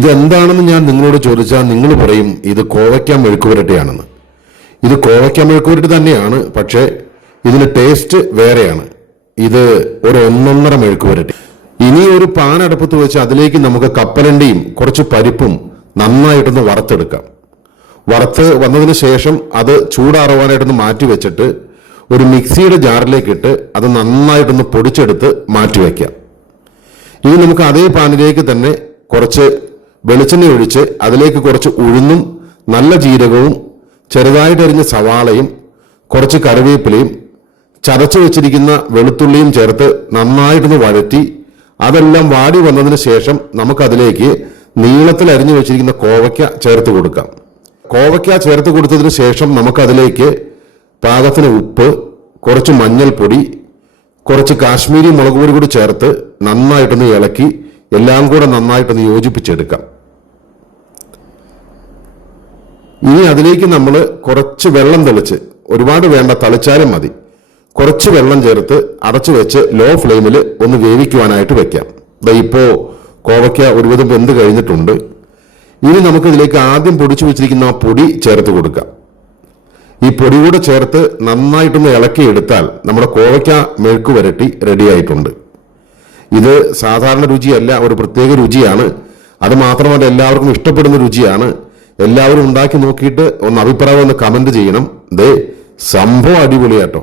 ഇതെന്താണെന്ന് ഞാൻ നിങ്ങളോട് ചോദിച്ചാൽ നിങ്ങൾ പറയും ഇത് കോവയ്ക്ക മെഴുക്കുവരട്ടിയാണെന്ന്. ഇത് കോവയ്ക്ക മെഴുക്കുവരട്ടി തന്നെയാണ്, പക്ഷേ ഇതിന് ടേസ്റ്റ് വേറെയാണ്. ഇത് ഒരു ഒന്നൊന്നര മെഴുക്കുവരട്ടി. ഇനി ഒരു പാൻ അടുപ്പത്ത് വെച്ച് അതിലേക്ക് നമുക്ക് കപ്പലണ്ടിയും കുറച്ച് പരിപ്പും നന്നായിട്ടൊന്ന് വറുത്തെടുക്കാം. വറുത്ത് വന്നതിന് ശേഷം അത് ചൂടാറുവാനായിട്ടൊന്ന് മാറ്റി വെച്ചിട്ട് ഒരു മിക്സിയുടെ ജാറിലേക്ക് ഇട്ട് അത് നന്നായിട്ടൊന്ന് പൊടിച്ചെടുത്ത് മാറ്റി വയ്ക്കാം. ഇനി നമുക്ക് അതേ പാനിലേക്ക് തന്നെ കുറച്ച് വെളിച്ചെണ്ണ ഒഴിച്ച് അതിലേക്ക് കുറച്ച് ഉഴുന്നും നല്ല ജീരകവും ചെറുതായിട്ടരിഞ്ഞ സവാളയും കുറച്ച് കറിവേപ്പിലയും ചതച്ചു വെച്ചിരിക്കുന്ന വെളുത്തുള്ളിയും ചേർത്ത് നന്നായിട്ടൊന്ന് വഴറ്റി അതെല്ലാം വാടി വന്നതിന് ശേഷം നമുക്കതിലേക്ക് നീളത്തിൽ അരിഞ്ഞു വെച്ചിരിക്കുന്ന കോവയ്ക്ക ചേർത്ത് കൊടുക്കാം. കോവയ്ക്ക ചേർത്ത് കൊടുത്തതിന് ശേഷം നമുക്കതിലേക്ക് പാകത്തിന് ഉപ്പ്, കുറച്ച് മഞ്ഞൾപ്പൊടി, കുറച്ച് കാശ്മീരി മുളക് പൊടി കൂടി ചേർത്ത് നന്നായിട്ടൊന്ന് ഇളക്കി എല്ലാം കൂടെ നന്നായിട്ടൊന്ന് യോജിപ്പിച്ചെടുക്കാം. ഇനി അതിലേക്ക് നമ്മൾ കുറച്ച് വെള്ളം തെളിച്ച്, ഒരുപാട് വേണ്ട, തളിച്ചാലും മതി, കുറച്ച് വെള്ളം ചേർത്ത് അടച്ചു വെച്ച് ലോ ഫ്ലെയിമിൽ ഒന്ന് വേവിക്കുവാനായിട്ട് വെക്കാം. ഇപ്പോൾ കോവയ്ക്ക ഒരുവിധം വെന്ത് കഴിഞ്ഞിട്ടുണ്ട്. ഇനി നമുക്കിതിലേക്ക് ആദ്യം പൊടിച്ചു വെച്ചിരിക്കുന്ന ആ പൊടി ചേർത്ത് കൊടുക്കാം. ഈ പൊടി കൂടെ ചേർത്ത് നന്നായിട്ടൊന്ന് ഇളക്കിയെടുത്താൽ നമ്മുടെ കോവയ്ക്ക മെഴുക്ക് വരട്ടി റെഡി ആയിട്ടുണ്ട്. ഇത് സാധാരണ രുചിയല്ല, ഒരു പ്രത്യേക രുചിയാണ്. അത് മാത്രമല്ല എല്ലാവർക്കും ഇഷ്ടപ്പെടുന്ന രുചിയാണ്. എല്ലാവരും ഉണ്ടാക്കി നോക്കിയിട്ട് ഒന്ന് അഭിപ്രായം ഒന്ന് കമന്റ് ചെയ്യണം. സംഭവം അടിപൊളിയാട്ടോ.